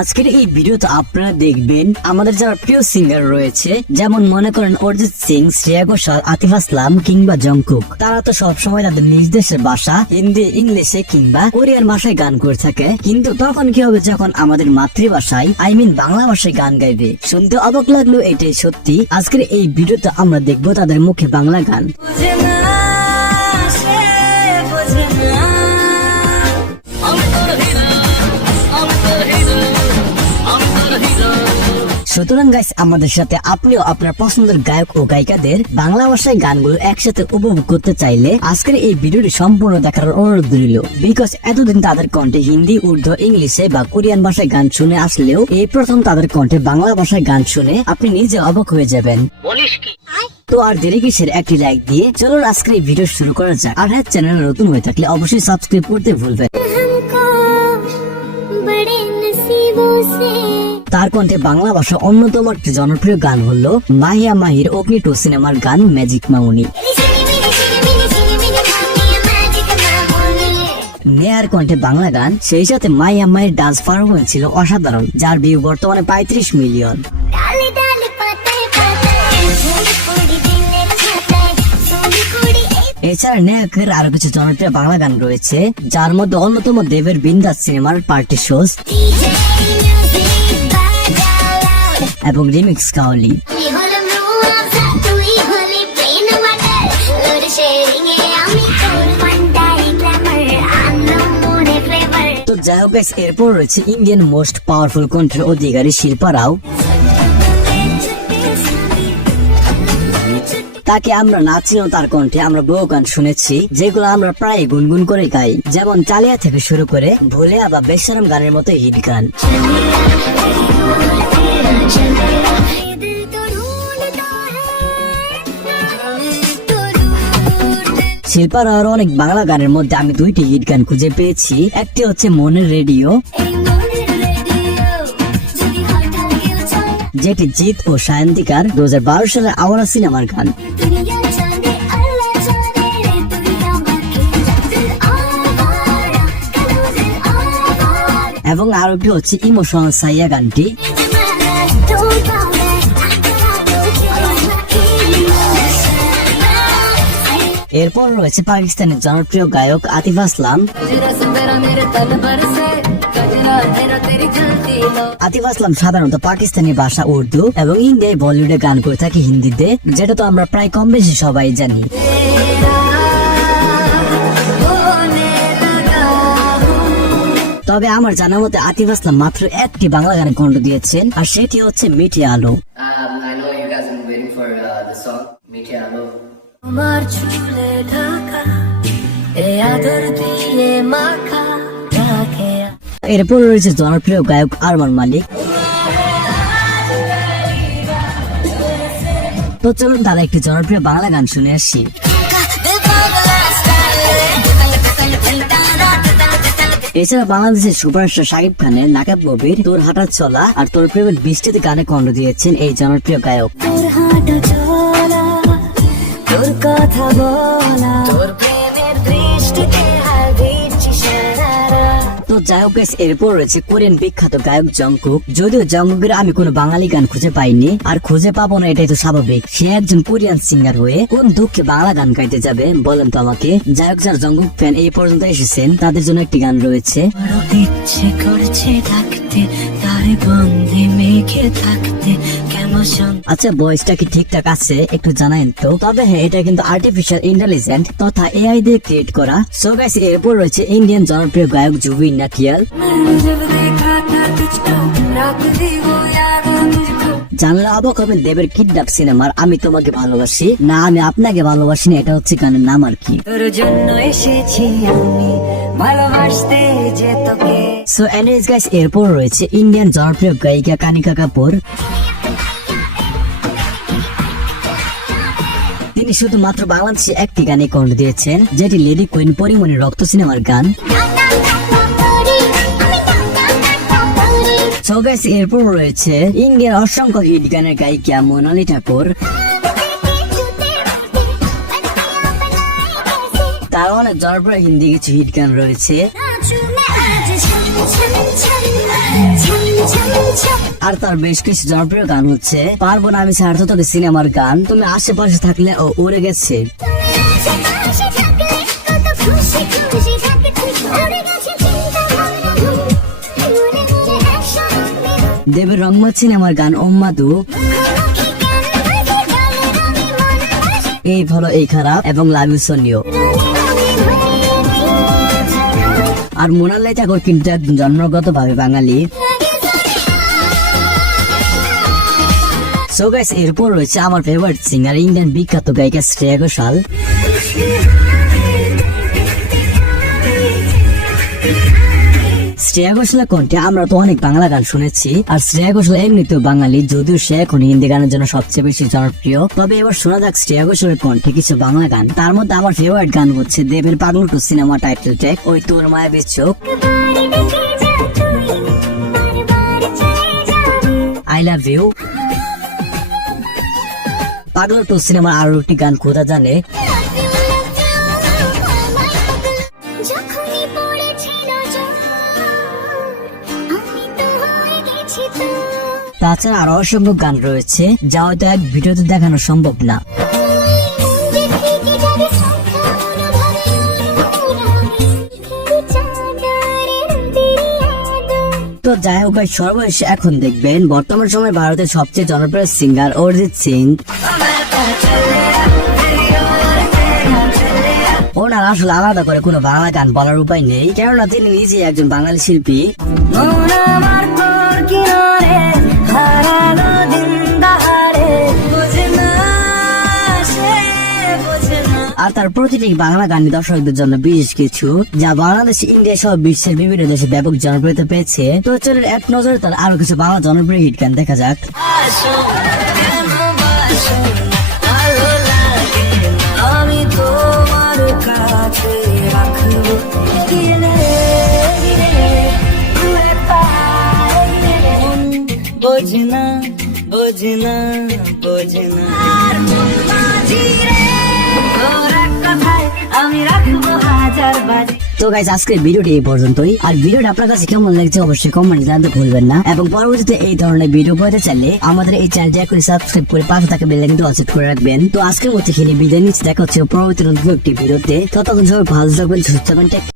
আজকের এই ভিডিওতে আপনারা দেখবেন আমাদের যারা প্রিয় সিঙ্গার রয়েছে, যেমন মনে করেন অরিজিৎ সিং, শ্রেয়া ঘোষাল, আতিফ আসলাম কিংবা জংকুক। তারা তো সবসময় তাদের নিজ দেশের ভাষা হিন্দি, ইংলিশে কিংবা কোরিয়ান ভাষায় গান করে থাকে, কিন্তু তখন কি হবে যখন আমাদের মাতৃভাষায় বাংলা ভাষায় গান গাইবে? শুনতে অবাক লাগলো, এটাই সত্যি। আজকের এই ভিডিওতে আমরা দেখবো তাদের মুখে বাংলা গান। সুতরাং গাইস, আমাদের সাথে আপনিও আপনার পছন্দের গায়ক ও গায়িকাদের বাংলা ভাষায় গানগুলো একসাথে উপভোগ করতে চাইলে আজকের এই ভিডিওটি সম্পূর্ণ দেখার অনুরোধ রইল। বিকজ এতদিন তাদের কণ্ঠে হিন্দি, উর্দু, ইংলিশে বা কোরিয়ান ভাষায় গান শুনে আসলেও এই প্রথম তাদের কণ্ঠে বাংলা ভাষায় গান শুনে আপনি নিজে অবাক হয়ে যাবেন। তো আর দেরি কিসের, একটি লাইক দিয়ে চলুন আজকের এই ভিডিও শুরু করা যাক। আর হ্যাঁ, চ্যানেলে নতুন হয়ে থাকলে অবশ্যই সাবস্ক্রাইব করতে ভুলবেন। তার কণ্ঠে বাংলা ভাষা অন্যতম একটি জনপ্রিয় গান হলো মাহিয়া মাহির অগ্নি 2 সিনেমার গান ম্যাজিক মামুনি। নেয়ার কণ্ঠে বাংলা গান, সেই সাথে মাহিয়া মাহির ডান্স পারফরমেন্স ছিল অসাধারণ, যার ভিউ বর্তমানে 35 মিলিয়ন। এছাড়া নেহাকের আরো কিছু জনপ্রিয় বাংলা গান রয়েছে, যার মধ্যে অন্যতম দেবের বিন্দাস সিনেমার পার্টি শোজ এবং রিমিক্স কাওলি। তো যাই হোক গাইস, এরপর রয়েছে ইন্ডিয়ান মোস্ট পাওয়ারফুল কণ্ঠের অধিকারী শিল্পা রাও। তাকে আমরা নাচিও, তার কণ্ঠে আমরা বহু গান শুনেছি যেগুলো আমরা প্রায় গুনগুন করে গাই, যেমন চালিয়া থেকে শুরু করে ভোলেয়া বা বেশরম গানের মতো হিট গান। শিল্পা রাওয়ের অনেক বাংলা গানের মধ্যে আমি দুইটি হিট গান খুঁজে পেয়েছি। একটি হচ্ছে মনের রেডিও, যেটি জিৎ ও সায়ন্তিকার 2012 সালে আওয়ারা সিনেমার গান। এবং আরেকটি হচ্ছে ইমোশনাল সাইয়া গানটি। এরপর রয়েছে পাকিস্তানের জনপ্রিয় গায়ক আতিফ আসলাম। আতিফ আসলাম সাধারণত পাকিস্তানি ভাষা উর্দু এবং ইন্ডিয়ায় বলিউডে গান করে থাকে হিন্দিতে, যেটা তো আমরা প্রায় কম বেশি সবাই জানি। তবে আমার জানা মতে আতিফ আসলাম মাত্র একটি বাংলা গানে কণ্ঠ দিয়েছেন, আর সেটি হচ্ছে মিঠে আলো। এরপর রয়েছে জনপ্রিয় গায়ক আরমান মালিক। তো চলুন তারা একটি জনপ্রিয় বাংলা গান শুনে আসি। এছাড়া বাংলাদেশের সুপারস্টার শাকিব খানের নাকাব মুভির তোর হাঁটা চলা আর তোর প্রেমের বৃষ্টিতে গানে কণ্ঠ দিয়েছেন এই জনপ্রিয় গায়ক। তো যাই হোক, এরপর রয়েছে কোরিয়ান বিখ্যাত গায়ক জংকুক। যদিও জংকুকের আমি কোনো বাঙালি গান খুঁজে পাইনি, আর খুঁজে পাবো না, এটাই তো স্বাভাবিক। সে একজন কোরিয়ান সিঙ্গার হয়ে কোন দুঃখে বাংলা গান গাইতে যাবে বলেন তো আমাকে। যাই হোক, যারা জংকুক ফ্যান এই পর্যন্ত এসেছেন তাদের জন্য একটি গান রয়েছে। আচ্ছা, ভয়েসটা কি ঠিকঠাক আছে একটু জানাইন তো। তবে হ্যাঁ, এটা কিন্তু আর্টিফিশিয়াল ইন্টেলিজেন্ট তথা এআই দিয়ে ক্রিয়েট করা। সো গাইস, এরপর রয়েছে ইন্ডিয়ান জনপ্রিয় গায়ক জুবিন নটিয়াল। জানলে অবাক হবেন, দেবের কিডন্যাপ সিনেমার আমি তোমাকে ভালোবাসি না আমি আপনাকে ভালোবাসি না, এটা হচ্ছে গানের নাম আর কি। তোর জন্য এসেছি আমি ভালোবাসতে যে তোকে। সো এনিওয়েজ গাইস, এরপর রয়েছে ইন্ডিয়ান জনপ্রিয় গায়িকা কানিকা কাপুর। তিনি শুধুমাত্র বাংলাদেশে একটি গানে কণ্ঠ দিয়েছেন, যেটি লেডি কুইন পরিমণি রক্ত সিনেমার গান। সো গাইস, এরপর রয়েছে ইন্ডিয়ার অসংখ্য হিট গানের গায়িকা মোনালি ঠাকুর। তার অনেক জনপ্রিয় হিন্দি কিছু হিট গান রয়েছে। আর তার বেশ কিছু জনপ্রিয় গান হচ্ছে পারবো না আমি ছাড়তে তোকে সিনেমার গান, তুমি আশেপাশে থাকলে ও উড়ে গেছে, দেবের রংমত সিনেমার গান ওম্মাদু, এই ভালো এই খারাপ এবং লাভ ইউ সোনিও। আর মোনালাই ঠাকুর কিন্তু একজন জন্মগতভাবে বাঙালি। সো গাইস, এরপর রয়েছে আমার ফেভারিট সিঙ্গার ইন্ডিয়ান বিখ্যাত গায়িকা শ্রেয়া ঘোষাল। শ্রেয়া ঘোষালের কণ্ঠে আমরা তো অনেক বাংলা গান শুনেছি, আর শ্রেয়া ঘোষাল এমনিতেও বাঙালি, যদিও সে এখন হিন্দি গানের জন্য সবচেয়ে বেশি জনপ্রিয়। তবে এবার শোনা যাক শ্রেয়া ঘোষালের কণ্ঠে কিছু বাংলা গান। তার মধ্যে আমার ফেভারিট গান হচ্ছে দেবের Paglu two cinema title track ওই তোর মায়াবী চোখ, I love you. Paglu two সিনেমার আরো একটি গান খোদা জানে, তাছাড়া আরো অসংখ্য গান রয়েছে যা হয়তো এক ভিডিওতে দেখানো সম্ভব না। তো যাই হোক, সর্বশেষে এখন দেখবেন বর্তমান সময়ে ভারতের সবচেয়ে জনপ্রিয় সিঙ্গার অরিজিৎ সিং। ওনার আসলে আলাদা করে কোনো বাংলা গান বলার উপায় নেই, কেননা তিনি নিজেই একজন বাঙালি শিল্পী। আর তার প্রতিটি বাংলা গান দর্শকদের জন্য বিশেষ কিছু, যা বাংলাদেশ, ইন্ডিয়া সহ বিশ্বের বিভিন্ন দেশে ব্যাপক জনপ্রিয়তা পেয়েছে। তো চলুন এক নজরে তার আরো কিছু বাংলা জনপ্রিয় হিট গান দেখা যাক। বোঝনা বোঝনা বোঝনা আমি রাখবো হাজার বাজে। তো গাইস, আজকের ভিডিওটি এই পর্যন্তই। আর ভিডিওটা আপনার কাছে কেমন লাগছে অবশ্যই কমেন্ট জানাতে ভুলবেন না। এবং পরবর্তীতে এই ধরনের ভিডিও পেতে চাইলে আমাদের এই চ্যানেলটি এখনই সাবস্ক্রাইব করে পাশে থাকা বেল আইকনটি অল সেট করে রাখবেন। তো আজকের মতো এখানে বিদায় নিচ্ছি, দেখা হচ্ছে পরবর্তী নতুন একটি ভিডিওতে। ততক্ষণ সবাই ভালো থাকবেন, সুস্থ থাকবেন।